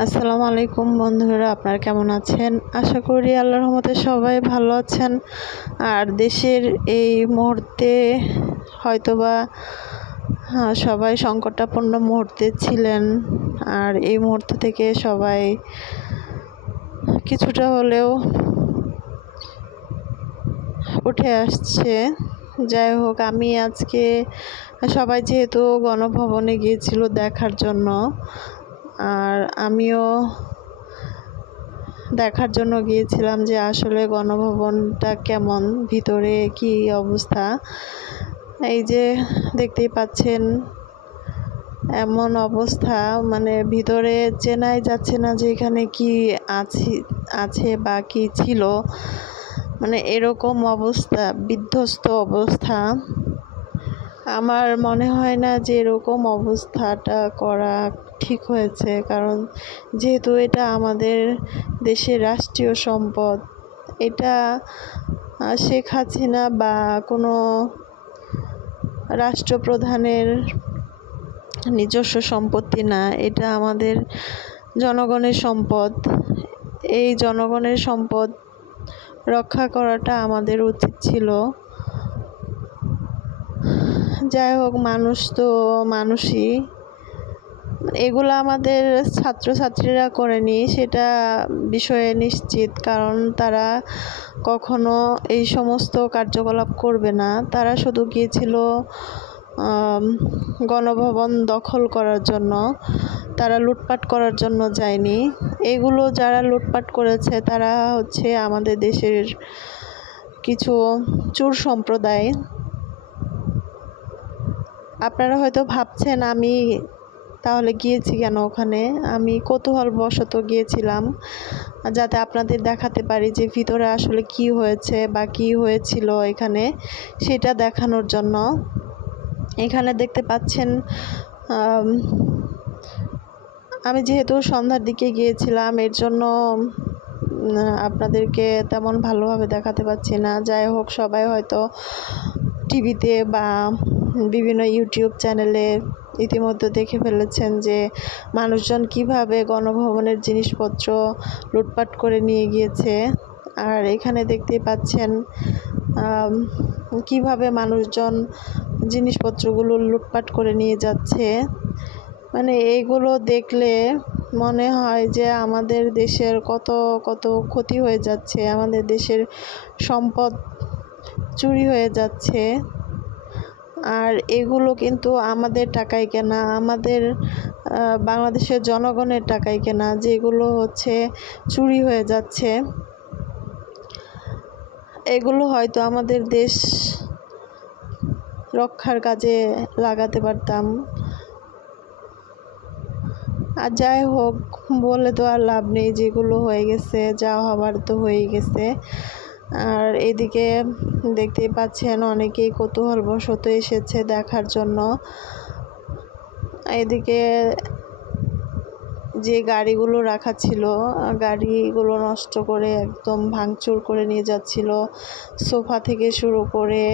আসসালামু আলাইকুম বন্ধুরা, আপনারা কেমন আছেন? আশা করি আল্লাহর রহমতে সবাই ভালো আছেন। আর দেশের এই মুহূর্তে হয়তোবা সবাই সংকটাপন্ন মুহূর্তে ছিলেন, আর এই মুহূর্ত থেকে সবাই কিছুটা হলেও উঠে আসছে। যাই হোক, আমি আজকে সবাই যেহেতু গণভবনে গিয়েছিল দেখার জন্য, আর আমিও দেখার জন্য গিয়েছিলাম যে আসলে গণভবনটা কেমন, ভিতরে কি অবস্থা। এই যে দেখতেই পাচ্ছেন এমন অবস্থা, মানে ভিতরে চেনাই যাচ্ছে না যে এখানে কি আছে বা কি ছিল, মানে এরকম অবস্থা, বিধ্বস্ত অবস্থা। আমার মনে হয় না যে এরকম অবস্থাটা করা ঠিক হয়েছে, কারণ যেহেতু এটা আমাদের দেশের রাষ্ট্রীয় সম্পদ, এটা শেখ হাসিনা বা কোনো রাষ্ট্রপ্রধানের নিজস্ব সম্পত্তি না, এটা আমাদের জনগণের সম্পদ। এই জনগণের সম্পদ রক্ষা করাটা আমাদের উচিত ছিল। যাই হোক, মানুষ তো মানুষই, এগুলো আমাদের ছাত্রছাত্রীরা করেনি সেটা বিষয়ে নিশ্চিত, কারণ তারা কখনো এই সমস্ত কার্যকলাপ করবে না। তারা শুধু গিয়েছিল গণভবন দখল করার জন্য, তারা লুটপাট করার জন্য যায়নি। এগুলো যারা লুটপাট করেছে তারা হচ্ছে আমাদের দেশের কিছু চোর সম্প্রদায়। আপনারা হয়তো ভাবছেন আমি তাহলে গিয়েছি কেন ওখানে। আমি কৌতূহলবশত গিয়েছিলাম যাতে আপনাদের দেখাতে পারি যে ভিতরে আসলে কি হয়েছে বা কি হয়েছিল এখানে, সেটা দেখানোর জন্য। এখানে দেখতে পাচ্ছেন আমি যেহেতু সন্ধ্যার দিকে গিয়েছিলাম, এর জন্য আপনাদেরকে তেমন ভালোভাবে দেখাতে পাচ্ছি না। যাই হোক, সবাই হয়তো টিভিতে বা বিভিন্ন ইউটিউব চ্যানেলে ইতিমধ্যে দেখে ফেলেছেন যে মানুষজন কিভাবে গণভবনের জিনিসপত্র লুটপাট করে নিয়ে গিয়েছে। আর এখানে দেখতেই পাচ্ছেন কিভাবে মানুষজন জিনিসপত্রগুলো লুটপাট করে নিয়ে যাচ্ছে। মানে এইগুলো দেখলে মনে হয় যে আমাদের দেশের কত কত ক্ষতি হয়ে যাচ্ছে, আমাদের দেশের সম্পদ চুরি হয়ে যাচ্ছে। আর এগুলো কিন্তু আমাদের টাকায় কেনা, আমাদের বাংলাদেশের জনগণের টাকায় কেনা, যেগুলো হচ্ছে চুরি হয়ে যাচ্ছে। এগুলো হয়তো আমাদের দেশ রক্ষার কাজে লাগাতে পারতাম। আর যাই হোক, বলে তো আর লাভ নেই, যেগুলো হয়ে গেছে, যা হবার তো হয়েই গেছে। আর এদিকে দেখতেই পাচ্ছেন অনেকেই কৌতূহলবশত এসেছে দেখার জন্য। এদিকে যে গাড়িগুলো রাখা ছিল, গাড়িগুলো নষ্ট করে একদম ভাঙচুর করে নিয়ে যাচ্ছিল। সোফা থেকে শুরু করে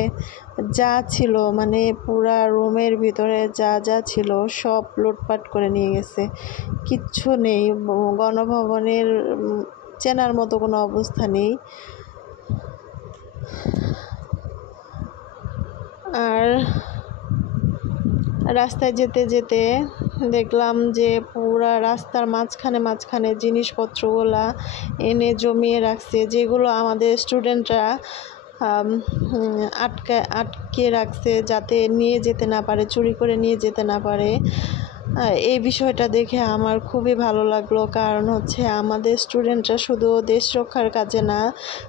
যা ছিল, মানে পুরা রুমের ভিতরে যা যা ছিল সব লুটপাট করে নিয়ে গেছে। কিচ্ছু নেই, গণভবনের চেনার মতো কোনো অবস্থা নেই। আর রাস্তায় যেতে যেতে দেখলাম যে পুরা রাস্তার মাঝখানে জিনিসপত্রগুলা এনে জমিয়ে রাখছে, যেগুলো আমাদের স্টুডেন্টরা আটকে রাখছে যাতে নিয়ে যেতে না পারে, চুরি করে নিয়ে যেতে না পারে। এই বিষয়টা দেখে আমার খুবই ভালো লাগলো, কারণ হচ্ছে আমাদের স্টুডেন্টরা শুধু দেশ রক্ষার কাজে না,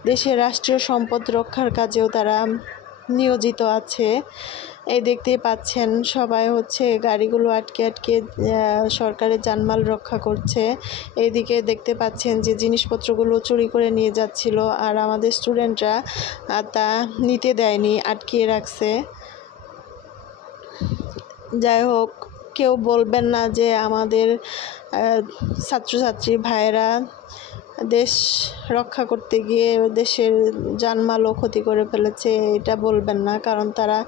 দেশের রাষ্ট্রীয় সম্পদ রক্ষার কাজেও তারা নিয়োজিত আছে। এই দেখতেই পাচ্ছেন সবাই হচ্ছে গাড়িগুলো আটকে সরকারের জানমাল রক্ষা করছে। এইদিকে দেখতে পাচ্ছেন যে জিনিসপত্রগুলো চুরি করে নিয়ে যাচ্ছিল, আর আমাদের স্টুডেন্টরা তা নিতে দেয়নি, আটকিয়ে রাখছে। যাই হোক, কেউ বলবেন না যে আমাদের ছাত্রছাত্রী ভাইয়েরা দেশ রক্ষা করতে গিয়ে দেশের জানমালও ক্ষতি করে ফেলেছে, এটা বলবেন না, কারণ তারা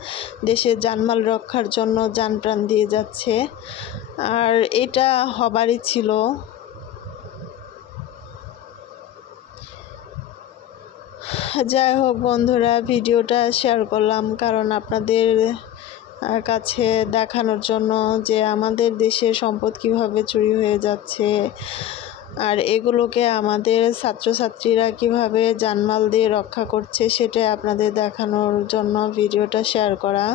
দেশের জানমাল রক্ষার জন্য জান প্রাণ দিয়ে যাচ্ছে। আর এটা হবারই ছিল, যাই হোক বন্ধুরা, ভিডিওটা শেয়ার করলাম কারণ আপনাদের কাছে দেখানোর জন্য যে আমাদের দেশের সম্পদ কিভাবে চুরি হয়ে যাচ্ছে, আর এগুলোকে আমাদের ছাত্রছাত্রীরা কিভাবে জানমাল দিয়ে রক্ষা করছে সেটা আপনাদের দেখানোর জন্য ভিডিওটা শেয়ার করা।